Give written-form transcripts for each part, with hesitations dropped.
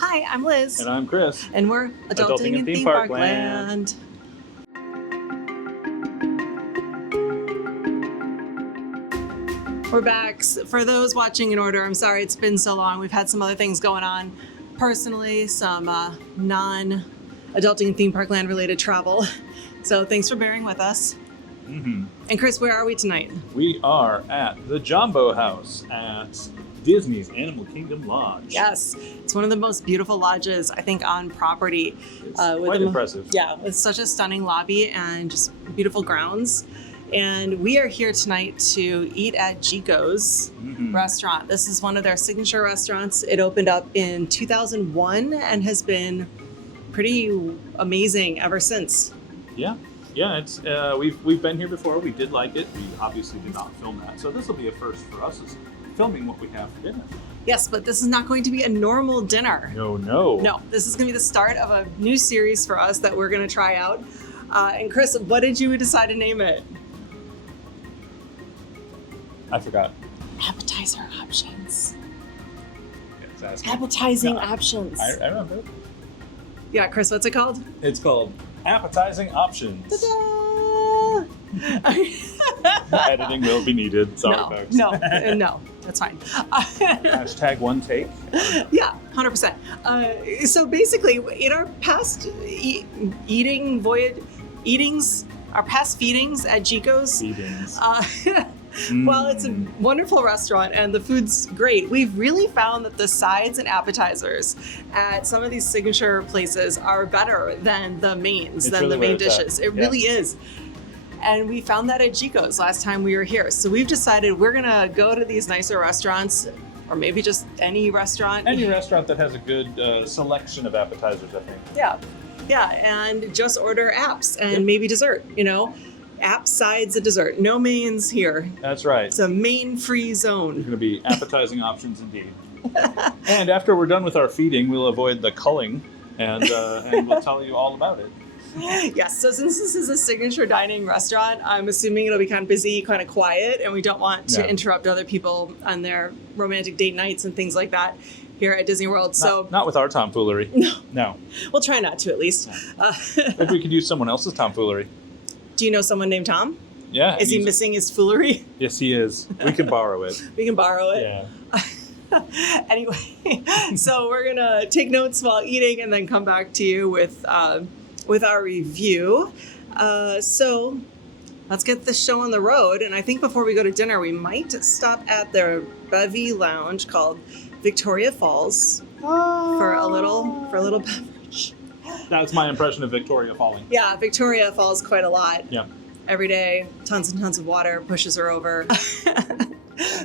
Hi, I'm Liz. And I'm Chris. And we're Adulting in Theme Park Land. We're back. For those watching in order, I'm sorry it's been so long. We've had some other things going on personally, some non-Adulting in Theme Park Land related travel. So thanks for bearing with us. Mm-hmm. And Chris, where are we tonight? We are at the Jumbo House at Disney's Animal Kingdom Lodge. Yes, it's one of the most beautiful lodges, I think, on property. It's quite impressive. Yeah, with such a stunning lobby and just beautiful grounds. And we are here tonight to eat at Jiko's restaurant. This is one of their signature restaurants. It opened up in 2001 and has been pretty amazing ever since. Yeah, it's we've been here before. We did like it. We obviously did not film that, so this will be a first for us, is filming what we have for dinner. Yes, but this is not going to be a normal dinner. No, this is going to be the start of a new series for us that we're going to try out. And Chris, what did you decide to name it? I forgot. Appetizer Options. Yes, Appetizing Options. I remember. Yeah, Chris, what's it called? It's called Appetizing Options. Ta-da! Editing will be needed. Sorry, folks. No, that's fine. Hashtag one take. Yeah, 100%. So basically, in our past our past feedings at Jiko's, well, it's a wonderful restaurant and the food's great. We've really found that the sides and appetizers at some of these signature places are better than the mains, than the main dishes. It really is. And we found that at Jiko's last time we were here. So we've decided we're gonna go to these nicer restaurants, or maybe just any restaurant. Any restaurant that has a good selection of appetizers, I think. Yeah, and just order apps and maybe dessert, Apps, sides, and dessert. No mains here. That's right. It's a main-free zone. It's going to be appetizing options indeed. And after we're done with our feeding, we'll avoid the culling, and we'll tell you all about it. Yes, so since this is a signature dining restaurant, I'm assuming it'll be kind of busy, kind of quiet, and we don't want to interrupt other people on their romantic date nights and things like that here at Disney World. Not with our tomfoolery. No. We'll try not to, at least. Maybe we could use someone else's tomfoolery. Do you know someone named Tom? Yeah. Is he missing his foolery? Yes, he is. We can borrow it. We can borrow it? Yeah. Anyway, so we're going to take notes while eating and then come back to you with our review. So let's get this show on the road. And I think before we go to dinner, we might stop at their bevy lounge called Victoria Falls for a little beverage. That's my impression of Victoria falling. Yeah, Victoria falls quite a lot. Yeah. Every day, tons and tons of water pushes her over.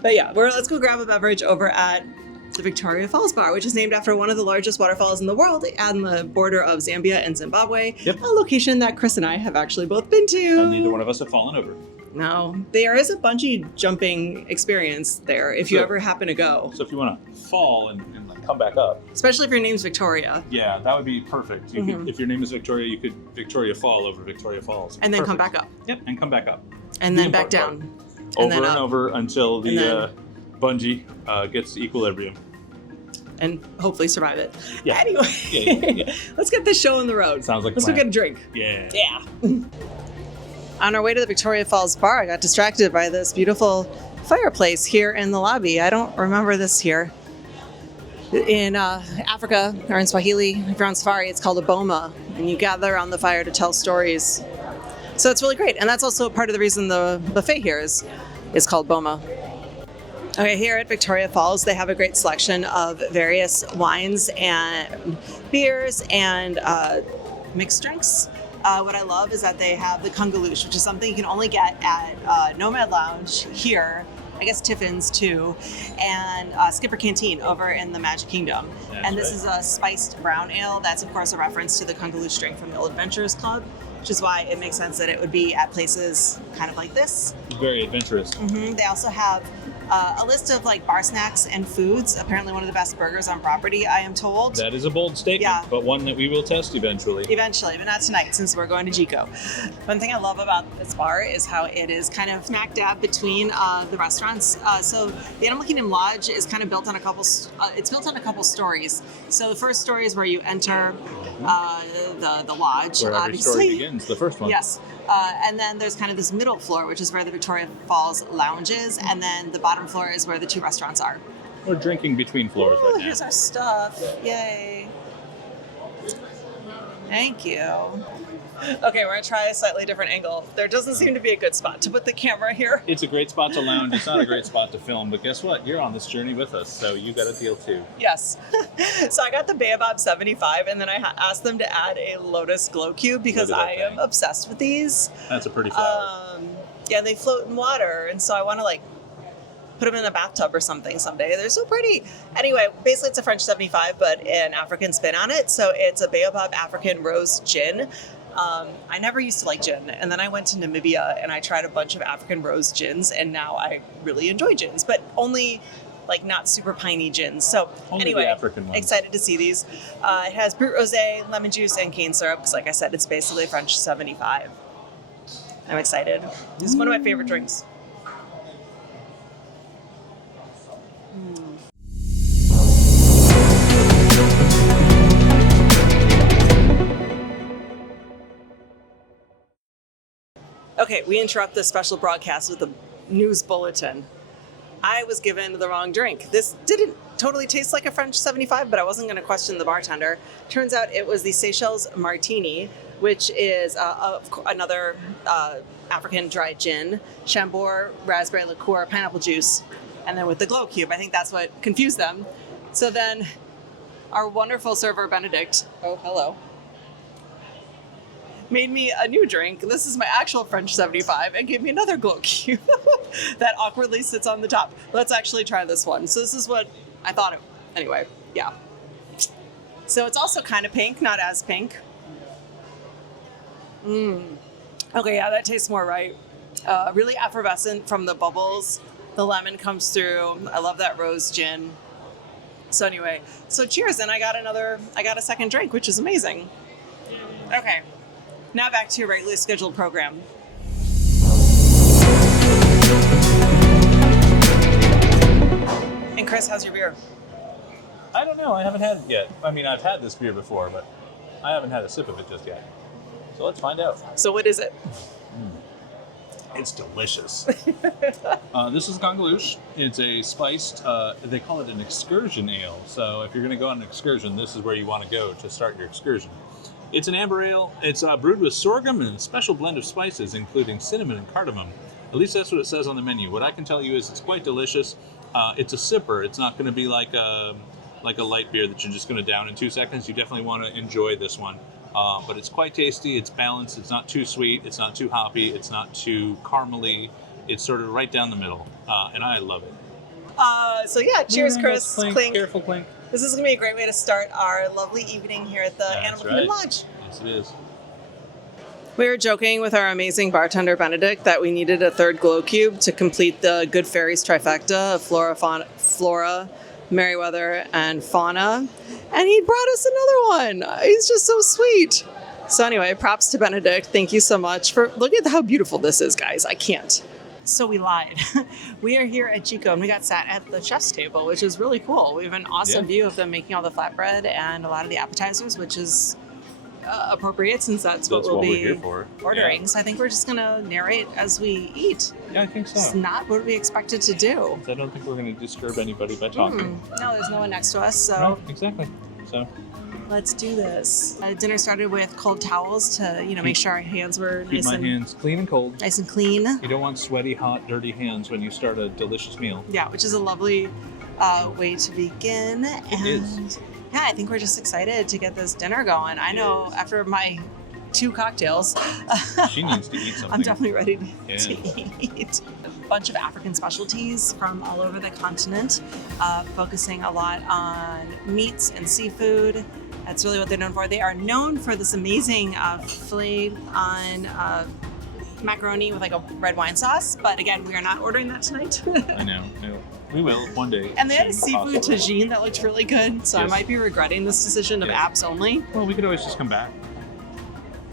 But yeah, let's go grab a beverage over at the Victoria Falls Bar, which is named after one of the largest waterfalls in the world on the border of Zambia and Zimbabwe. Yep. A location that Chris and I have actually both been to. And neither one of us have fallen over. No, there is a bungee jumping experience there if you ever happen to go. So if you want to fall and come back up. Especially if your name's Victoria. Yeah, that would be perfect. You could, if your name is Victoria, you could Victoria fall over Victoria Falls. And then come back up. Yep, and come back up. And then back down. Over and over until the bungee gets to equilibrium. And hopefully survive it. Yeah. Anyway, Yeah. Let's get this show on the road. Sounds like Let's go get a drink. Yeah. On our way to the Victoria Falls Bar, I got distracted by this beautiful fireplace here in the lobby. I don't remember this here. In Africa, or in Swahili, if you're on safari, it's called a boma, and you gather around the fire to tell stories. So it's really great, and that's also part of the reason the buffet here is called boma. Okay, here at Victoria Falls, they have a great selection of various wines and beers and mixed drinks. What I love is that they have the kungaloosh, which is something you can only get at Nomad Lounge here, I guess Tiffin's too, and Skipper Canteen over in the Magic Kingdom. This is a spiced brown ale. That's, of course, a reference to the kungaloosh drink from the Old Adventurers Club, which is why it makes sense that it would be at places kind of like this. Very adventurous. They also have a list of like bar snacks and foods. Apparently one of the best burgers on property, I am told. That is a bold statement, but one that we will test eventually. Eventually, but not tonight since we're going to Jiko. One thing I love about this bar is how it is kind of smack dab between the restaurants. So the Animal Kingdom Lodge is kind of built on a couple stories. So the first story is where you enter the lodge. Where every story begins, the first one. Yes. And then there's kind of this middle floor, which is where the Victoria Falls lounge is, and then the bottom floor is where the 2 restaurants are. We're drinking between floors right now. Here's our stuff. Yay. Thank you. Okay, we're gonna try a slightly different angle. There doesn't seem to be a good spot to put the camera here. It's a great spot to lounge. It's not a great spot to film, but guess what? You're on this journey with us, so you got a deal too. Yes. So I got the Baobab 75, and then I asked them to add a Lotus Glow Cube because I am obsessed with these. That's a pretty flower. Yeah, they float in water, and so I want to like put them in a bathtub or something someday. They're so pretty. Anyway, basically it's a French 75, but an African spin on it. So it's a Baobab African Rose Gin. I never used to like gin, and then I went to Namibia and I tried a bunch of African rose gins, and now I really enjoy gins, but only like not super piney gins. So only anyway, the African ones. Excited to see these. It has brut rosé, lemon juice, and cane syrup, because like I said, it's basically French 75. I'm excited. This is one of my favorite drinks. Okay, we interrupt this special broadcast with a news bulletin. I was given the wrong drink. This didn't totally taste like a French 75, but I wasn't going to question the bartender. Turns out it was the Seychelles Martini, which is another African dry gin, Chambord, raspberry liqueur, pineapple juice, and then with the glow cube. I think that's what confused them. So then our wonderful server, Benedict, oh, hello, made me a new drink. This is my actual French 75 and gave me another glow cube that awkwardly sits on the top. Let's actually try this one. So this is what I thought it, anyway, yeah. So it's also kind of pink, not as pink. Okay, yeah, that tastes more right. Really effervescent from the bubbles. The lemon comes through. I love that rose gin. So anyway, so cheers, and I got a second drink, which is amazing. Okay. Now back to your regularly scheduled program. And Chris, how's your beer? I don't know. I haven't had it yet. I mean, I've had this beer before, but I haven't had a sip of it just yet. So let's find out. So what is it? It's delicious. This is Gangalouche. It's a spiced, they call it an excursion ale. So if you're going to go on an excursion, this is where you want to go to start your excursion. It's an amber ale. It's brewed with sorghum and a special blend of spices, including cinnamon and cardamom. At least that's what it says on the menu. What I can tell you is it's quite delicious. It's a sipper. It's not going to be like a light beer that you're just going to down in 2 seconds. You definitely want to enjoy this one. But it's quite tasty. It's balanced. It's not too sweet. It's not too hoppy. It's not too caramely. It's sort of right down the middle. And I love it. So yeah, cheers, Chris. Clink, Clink. Careful clink. This is going to be a great way to start our lovely evening here at the Animal Kingdom Lodge. Yes, it is. We were joking with our amazing bartender, Benedict, that we needed a third glow cube to complete the Good Fairies trifecta of Flora, Merriweather, and Fauna. And he brought us another one. He's just so sweet. So anyway, props to Benedict. Thank you so much for, look at how beautiful this is, guys. I can't. So we lied. We are here at Jiko, and we got sat at the chef's table, which is really cool. We have an awesome view of them making all the flatbread and a lot of the appetizers, which is appropriate since that's what we'll be here for. ordering. Yeah. So I think we're just going to narrate as we eat. Yeah, I think so. It's not what we expected to do. I don't think we're going to disturb anybody by talking. No, there's no one next to us, so Right, exactly. So let's do this. Dinner started with cold towels to, make sure our hands were keep my hands clean and cold. nice and clean. You don't want sweaty, hot, dirty hands when you start a delicious meal. Yeah, which is a lovely way to begin. It is. Yeah, I think we're just excited to get this dinner going. I know after my 2 cocktails, She needs to eat something. I'm definitely ready to Yeah. eat. A bunch of African specialties from all over the continent, focusing a lot on meats and seafood. That's really what they're known for. They are known for this amazing filet on macaroni with like a red wine sauce. But again, we are not ordering that tonight. I know. No, we will one day. And they had a soon, seafood possibly. tagine that looked really good. So I Yes. might be regretting this decision of Yes. apps only. Well, we could always just come back.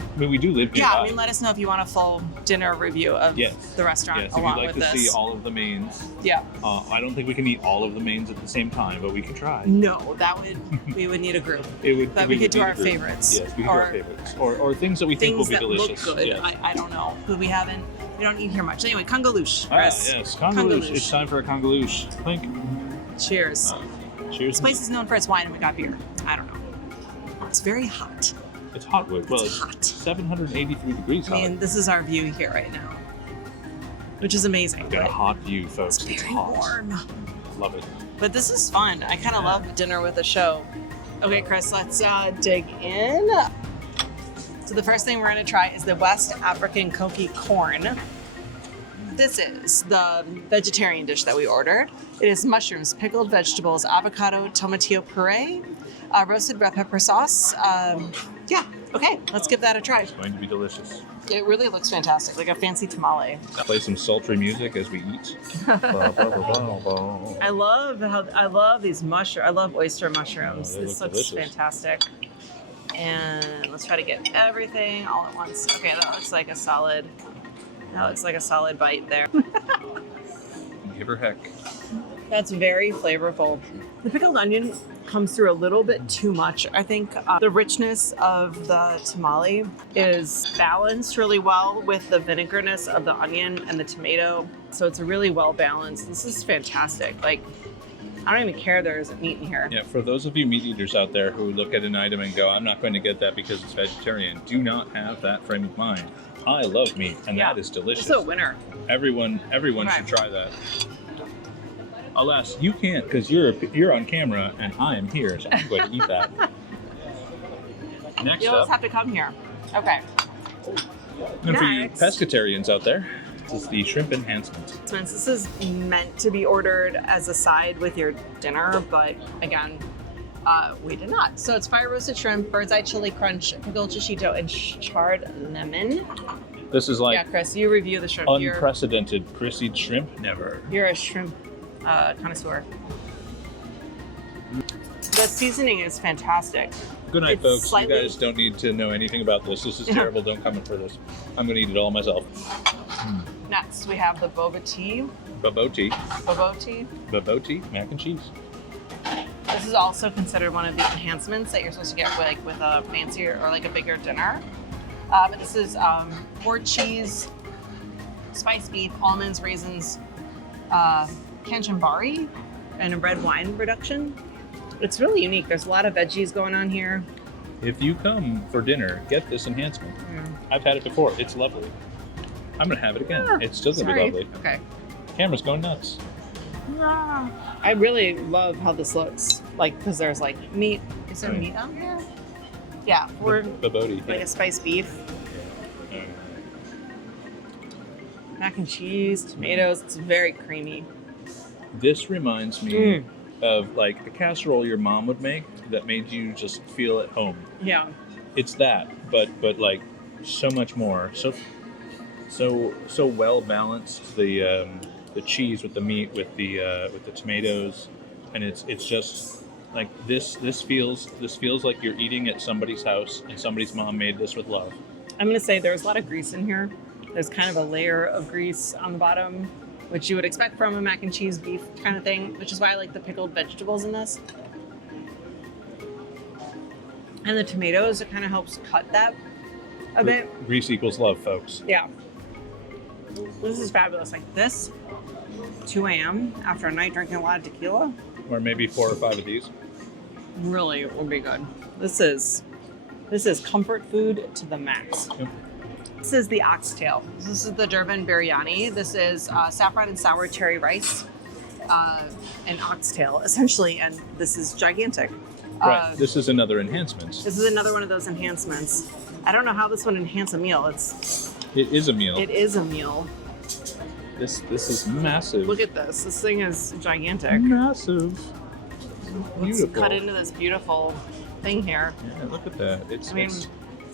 I mean, we do live Yeah, nearby. I mean, let us know if you want a full dinner review of Yes. the restaurant Yes, if you'd along like with to this. see all of the mains. Yeah. I don't think we can eat all of the mains at the same time, but we can try. No, we would need a group. It would. But we could do need our a group. favorites. Yes, we could do our Or favorites, or things that we think will Things be that delicious. look good. Yes. I don't know. But we don't eat here much. Anyway, congaloosh, Ah, Chris. yes, congaloosh. It's time for a congaloosh. Clink. Cheers. Cheers. This place is known for its wine and we got beer. I don't know. It's very hot. It's hot wood. Well, it's hot. 783 degrees I mean, hot. this is our view here right now, which is amazing. Got a but hot view, folks. It's It's very hot. warm. Love it. But this is fun. I kind of love dinner with a show. Okay, Chris, let's dig in. So the first thing we're going to try is the West African Koki corn. This is the vegetarian dish that we ordered. It is mushrooms, pickled vegetables, avocado, tomatillo puree, roasted red pepper sauce. Yeah, okay, let's give that a try. It's going to be delicious. It really looks fantastic, like a fancy tamale. Play some sultry music as we eat. Ba, ba, ba, ba, ba. I love these mushrooms. I love oyster mushrooms. Oh, they This look looks delicious. fantastic. And let's try to get everything all at once. Okay, that looks like a solid. That looks like a solid bite there. Give her heck. That's very flavorful. The pickled onion comes through a little bit too much. I think the richness of the tamale is balanced really well with the vinegarness of the onion and the tomato. So it's really well balanced. This is fantastic. Like, I don't even care there isn't meat in here. Yeah, for those of you meat eaters out there who look at an item and go, I'm not going to get that because it's vegetarian, do not have that frame of mind. I love meat, and Yeah. that is delicious. It's a winner. Everyone Right. should try that. Alas, you can't because you're on camera and I am here, so I'm going to eat that. Next You always up, have to come here. Okay. and for you Next. pescatarians out there, this is the shrimp enhancement. Since this is meant to be ordered as a side with your dinner, but again, we did not. So it's fire roasted shrimp, bird's eye chili crunch, pickled shishito, and charred lemon. This is like Yeah, Chris, you review the shrimp. unprecedented. Chris eats shrimp? Never. You're a shrimp connoisseur. The seasoning is fantastic. Good night, It's folks. slightly- You guys don't need to know anything about this. This is terrible. Don't come in for this. I'm going to eat it all myself. Next, we have the boba tea. Baboti. Bobo tea. Baboti, mac and cheese. This is also considered one of the enhancements that you're supposed to get with a fancier or like a bigger dinner. But this is pork cheese, spiced beef, almonds, raisins, kanchanbari, and a red wine reduction. It's really unique. There's a lot of veggies going on here. If you come for dinner, get this enhancement. I've had it before. It's lovely. I'm going to have it again. It's still going to be lovely. Okay. Camera's going nuts. I really love how this looks. Like, because there's like meat. Is there meat on here? Yeah, or Baboti. like a spiced beef. Mac and cheese, tomatoes. It's very creamy. This reminds me of like a casserole your mom would make that made you just feel at home. Yeah. It's that, but like so much more. So well balanced. The cheese with the meat with the tomatoes, and it's just like this feels like you're eating at somebody's house and somebody's mom made this with love. I'm going to say there's a lot of grease in here. There's kind of a layer of grease on the bottom, which you would expect from a mac and cheese beef kind of thing, which is why I like the pickled vegetables in this. And the tomatoes, it kind of helps cut that a bit. Grease equals love, folks. Yeah. This is fabulous. Like this, 2 a.m. after a night drinking a lot of tequila, Or maybe 4 or 5 of these. really would be good. This is comfort food to the max. Yep. This is the oxtail. This is the Durban biryani. This is saffron and sour cherry rice and oxtail, essentially, and this is gigantic. Right. This is another enhancement. This is another one of those enhancements. I don't know how this would enhance a meal. It is a meal. It is a meal. This is massive. Look at this. This thing is gigantic. Massive. Let's Beautiful. cut into this beautiful thing here. Yeah, look at that. I mean,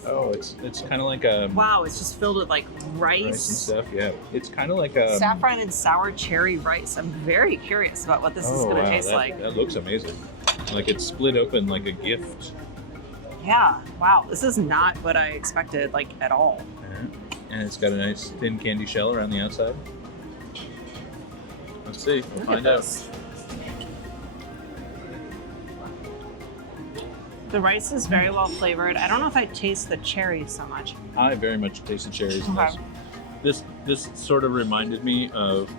Oh, it's kind of like a Wow, it's just filled with like rice and rice. stuff. Yeah, it's kind of like a Saffron and sour cherry rice. I'm very curious about what this is going to taste like. That looks amazing. Like it's split open like a gift. Yeah, wow, this is not what I expected, like, at all. And it's got a nice thin candy shell around the outside. Let's see, we'll find out. The rice is very well flavored. I don't know if I taste the cherries so much. I very much taste the cherries in Okay. this. This sort of reminded me of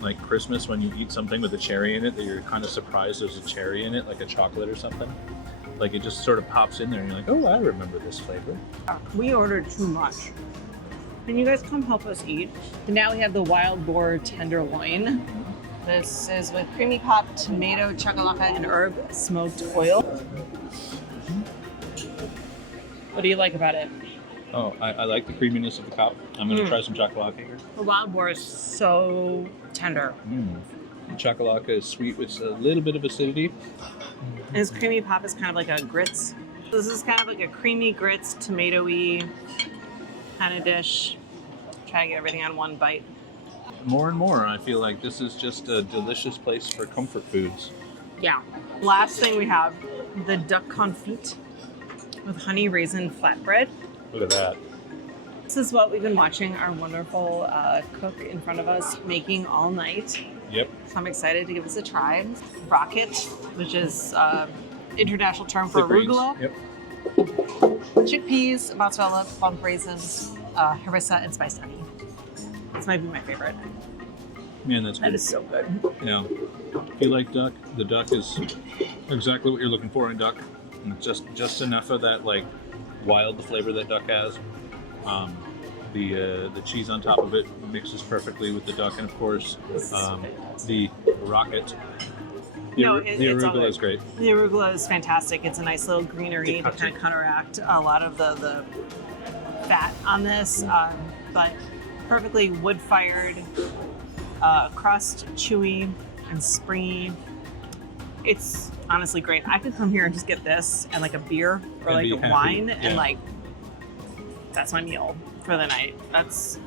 like Christmas when you eat something with a cherry in it that you're kind of surprised there's a cherry in it, like a chocolate or something. Like it just sort of pops in there and you're like, oh, I remember this flavor. We ordered too much. Can you guys come help us eat? So now we have the wild boar tenderloin. This is with creamy pot, tomato, chakalaka, and herb smoked oil. What do you like about it? Oh, I like the creaminess of the cup. I'm going to try some chakalaka here. The wild boar is so tender. The chakalaka is sweet with a little bit of acidity. And this creamy pop is kind of like a grits. This is kind of like a creamy grits, tomatoey kind of dish. Try to get everything on one bite. More and more, I feel like this is just a delicious place for comfort foods. Yeah. Last thing we have, the duck confit with honey raisin flatbread. Look at that. This is what we've been watching our wonderful cook in front of us making all night. Yep. So I'm excited to give this a try. Rocket, which is international term for The greens. arugula. Yep. Chickpeas, mozzarella, plum raisins, harissa, and spiced honey. This might be my favorite. Man, that's That good. is so good. Now, if you like duck, the duck is exactly what you're looking for in duck. And just enough of that like wild flavor that duck has. The cheese on top of it mixes perfectly with the duck, and of course the rocket. The It's all arugula good. is great. The arugula is fantastic. It's a nice little greenery to kind of counteract a lot of the fat on this, but perfectly wood-fired, crust, chewy, and springy. It's honestly great. I could come here and just get this and like a beer or And like be a happy. wine, Yeah. and like that's my meal for the night. That was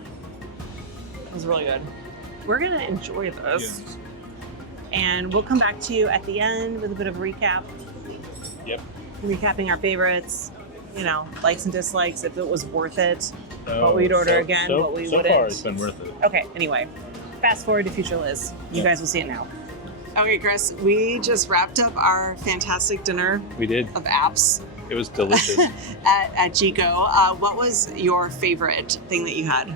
really good. We're gonna enjoy this. Yes. And we'll come back to you at the end with a bit of a recap. Yep. Recapping our favorites, likes and dislikes, if it was worth it, what we'd order again, what we so wouldn't. far, it's been worth it. Okay, anyway, fast forward to Future Liz. You guys will see it now. Okay, Chris, we just wrapped up our fantastic dinner We did. of apps It was delicious. at Jiko. What was your favorite thing that you had?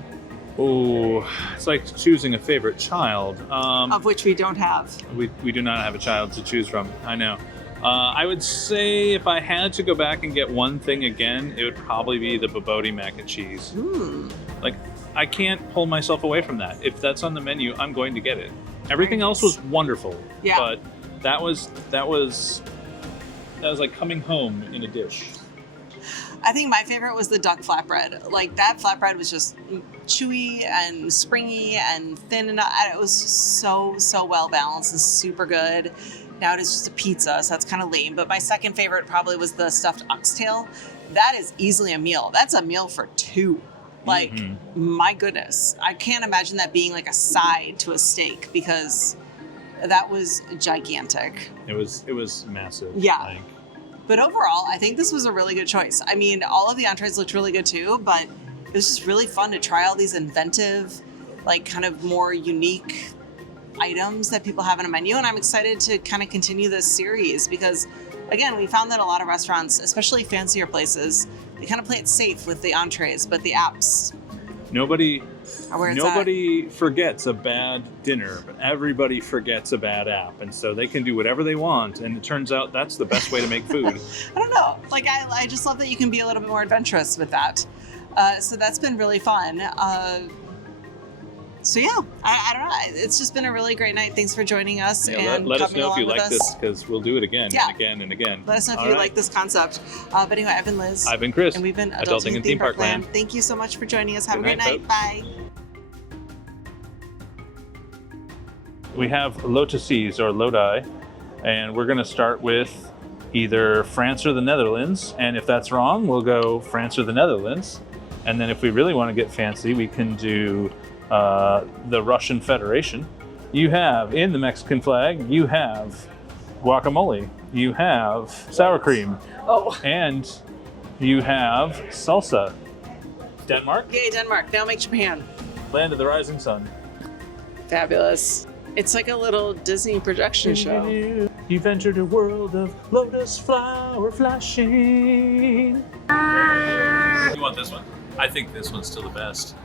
Oh, it's like choosing a favorite child. Of which we don't have. We do not have a child to choose from. I know. I would say if I had to go back and get one thing again, it would probably be the Babodi mac and cheese. Like, I can't pull myself away from that. If that's on the menu, I'm going to get it. Everything else was wonderful. Yeah. But that was like coming home in a dish. I think my favorite was the duck flatbread. Like, that flatbread was just chewy and springy and thin, and it was so well balanced and super good. Now it is just a pizza, so that's kind of lame. But my second favorite probably was the stuffed oxtail. That is easily a meal. That's a meal for two. Like, my goodness. I can't imagine that being like a side to a steak, because that was gigantic. It was massive. Yeah. Like, But overall, I think this was a really good choice. I mean, all of the entrees looked really good too, but it was just really fun to try all these inventive, like kind of more unique items that people have on a menu. And I'm excited to kind of continue this series because, again, we found that a lot of restaurants, especially fancier places, they kind of play it safe with the entrees, but the apps Nobody are where it's at. forgets a bad dinner, but everybody forgets a bad app. And so they can do whatever they want. And it turns out that's the best way to make food. I don't know. Like, I just love that you can be a little bit more adventurous with that. So that's been really fun. So yeah, I don't know. It's just been a really great night. Thanks for joining us. Yeah, and let us coming know if you along with like us. this, because we'll do it again Yeah. and again and again. Let us know if All you right. like this concept. But anyway, I've been Liz. I've been Chris. And we've been Adulting in Theme Park Land. Thank you so much for joining us. Have Good a great night, night. Bye. We have lotuses or lodi, and we're going to start with either France or the Netherlands. And if that's wrong, we'll go France or the Netherlands. And then if we really want to get fancy, we can do the Russian Federation. You have, in the Mexican flag, you have guacamole, you have sour cream, and you have salsa. Denmark? Yay, Denmark. Now make Japan. Land of the rising sun. Fabulous. It's like a little Disney production show. You ventured a world of lotus flower flashing. You want this one? I think this one's still the best.